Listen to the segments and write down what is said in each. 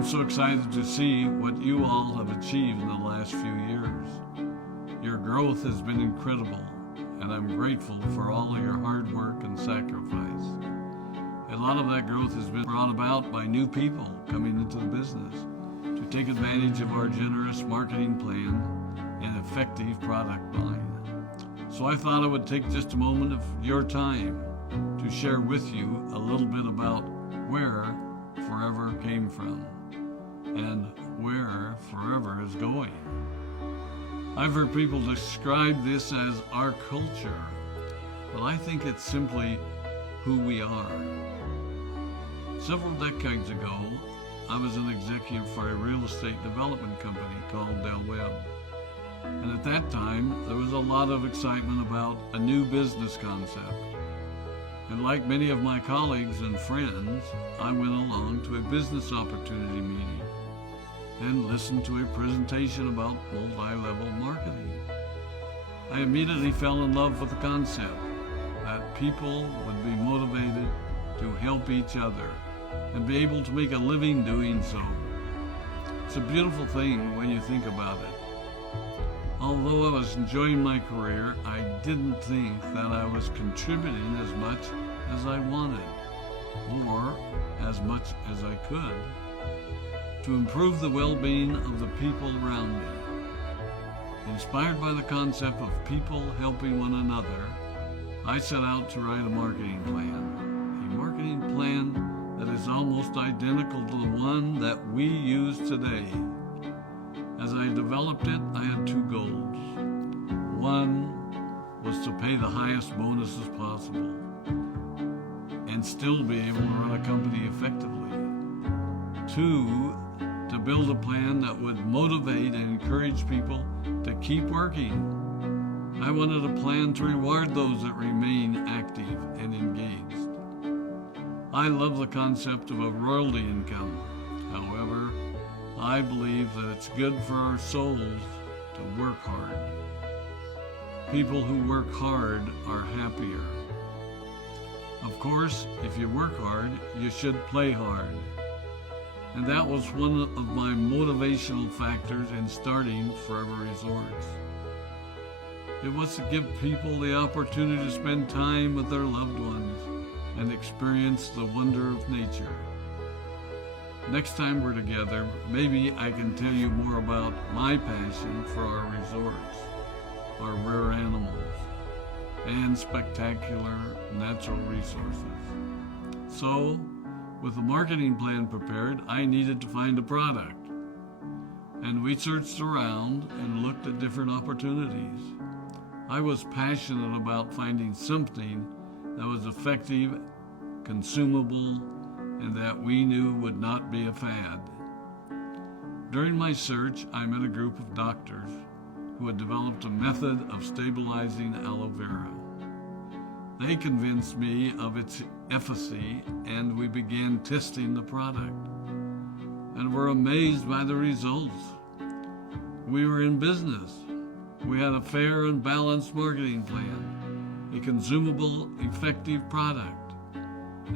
I'm so excited to see what you all have achieved in the last few years. Your growth has been incredible, and I'm grateful for all of your hard work and sacrifice. A lot of that growth has been brought about by new people coming into the business to take advantage of our generous marketing plan and effective product line. So I thought I would take just a moment of your time to share with you a little bit about where Forever came from and where Forever is going. I've heard people describe this as our culture, but I think it's simply who we are. Several decades ago, I was an executive for a real estate development company called Del Webb. And at that time, there was a lot of excitement about a new business concept. And like many of my colleagues and friends, I went along to a business opportunity meeting and listened to a presentation about multi-level marketing. I immediately fell in love with the concept that people would be motivated to help each other and be able to make a living doing so. It's a beautiful thing when you think about it. Although I was enjoying my career, I didn't think that I was contributing as much as I wanted, or as much as I could, to improve the well-being of the people around me. Inspired by the concept of people helping one another, I set out to write a marketing plan that is almost identical to the one that we use today. As I developed it, I had two goals. One was to pay the highest bonuses possible and still be able to run a company effectively. Two, to build a plan that would motivate and encourage people to keep working. I wanted a plan to reward those that remain active and engaged. I love the concept of a royalty income. However, I believe that it's good for our souls to work hard. People who work hard are happier. Of course, if you work hard, you should play hard. And that was one of my motivational factors in starting Forever Resorts. It was to give people the opportunity to spend time with their loved ones and experience the wonder of nature. Next time we're together, maybe I can tell you more about my passion for our resorts, our rare animals, and spectacular natural resources. So, with the marketing plan prepared, I needed to find a product. And we searched around and looked at different opportunities. I was passionate about finding something that was effective, consumable, and that we knew would not be a fad. During my search, I met a group of doctors who had developed a method of stabilizing aloe vera. They convinced me of its efficacy, and we began testing the product, and were amazed by the results. We were in business. We had a fair and balanced marketing plan, a consumable, effective product,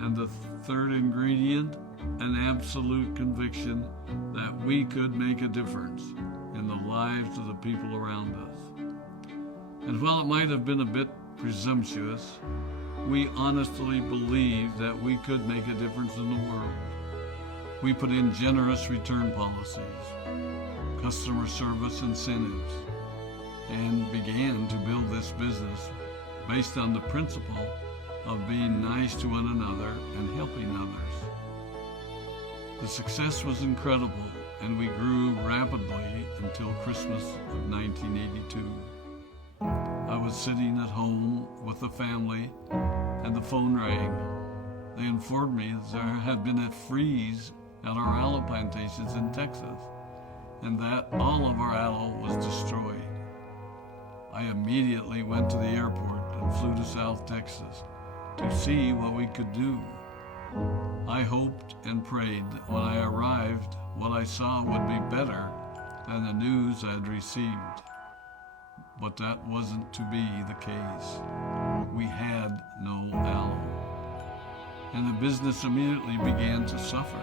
and the third ingredient, an absolute conviction that we could make a difference in the lives of the people around us. And while it might have been a bit presumptuous, we honestly believed that we could make a difference in the world. We put in generous return policies, customer service incentives, and began to build this business based on the principle of being nice to one another and helping others. The success was incredible, and we grew rapidly until Christmas of 1982. I was sitting at home with the family, and the phone rang. They informed me that there had been a freeze at our aloe plantations in Texas, and that all of our aloe was destroyed. I immediately went to the airport and flew to South Texas to see what we could do. I hoped and prayed that when I arrived, what I saw would be better than the news I had received. But that wasn't to be the case. We had no aloe, and the business immediately began to suffer.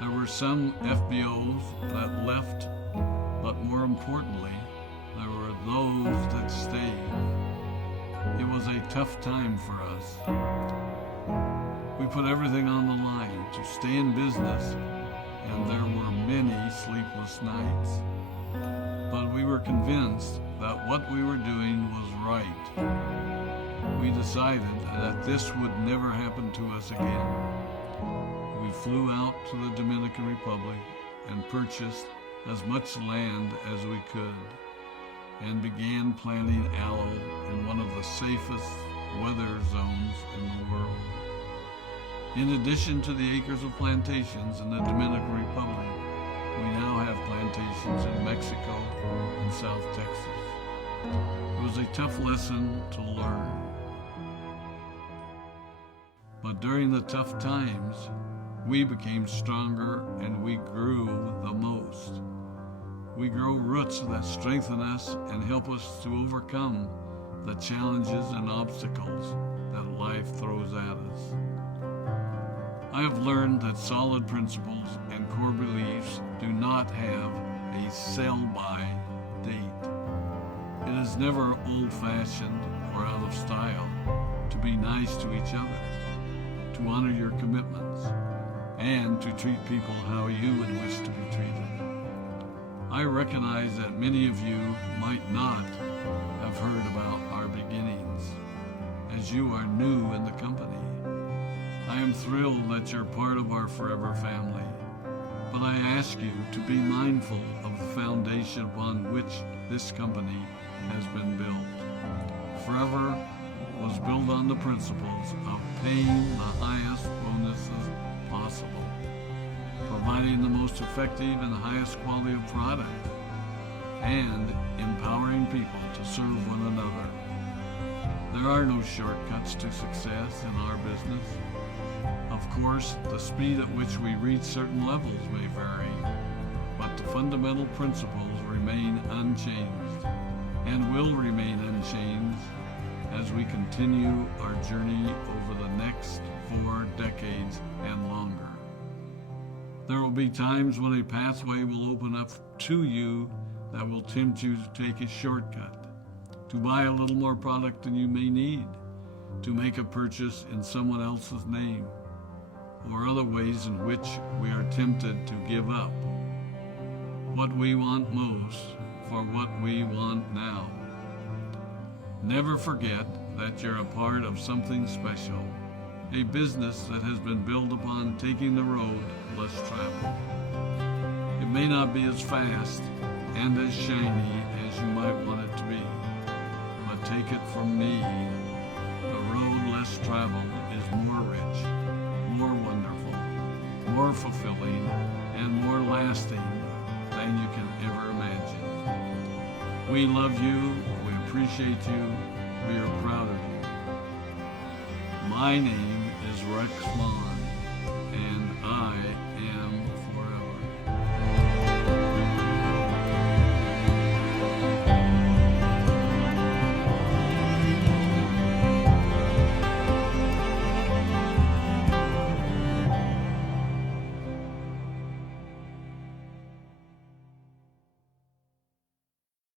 There were some FBOs that left, but more importantly, there were those that stayed. It was a tough time for us. We put everything on the line to stay in business, and there were many sleepless nights. But we were convinced that what we were doing was right. We decided that this would never happen to us again. We flew out to the Dominican Republic and purchased as much land as we could and began planting aloe in one of the safest weather zones in the world. In addition to the acres of plantations in the Dominican Republic, we now have plantations in Mexico and South Texas. It was a tough lesson to learn. But during the tough times, we became stronger and we grew the most. We grow roots that strengthen us and help us to overcome the challenges and obstacles that life throws at us. I have learned that solid principles and core beliefs do not have a sell-by date. It is never old-fashioned or out of style to be nice to each other, to honor your commitments, and to treat people how you would wish to be treated. I recognize that many of you might not have heard about our beginnings, as you are new in the company. I am thrilled that you're part of our forever family, but I ask you to be mindful of the foundation upon which this company has been built. Forever was built on the principles of paying the highest bonuses possible, providing the most effective and highest quality of product, and empowering people to serve one another. There are no shortcuts to success in our business. Of course, the speed at which we reach certain levels may vary, but the fundamental principles remain unchanged and will remain unchanged as we continue our journey over the next 4 decades and longer. There will be times when a pathway will open up to you that will tempt you to take a shortcut, to buy a little more product than you may need, to make a purchase in someone else's name, or other ways in which we are tempted to give up what we want most for what we want now. Never forget that you're a part of something special, a business that has been built upon taking the road less traveled. It may not be as fast and as shiny as you might want it to be, but take it from me, the road less traveled is more rich, more wonderful, more fulfilling, and more lasting than you can ever imagine. We love you, we appreciate you, we are proud of you. My name is Rex Maughan, and I am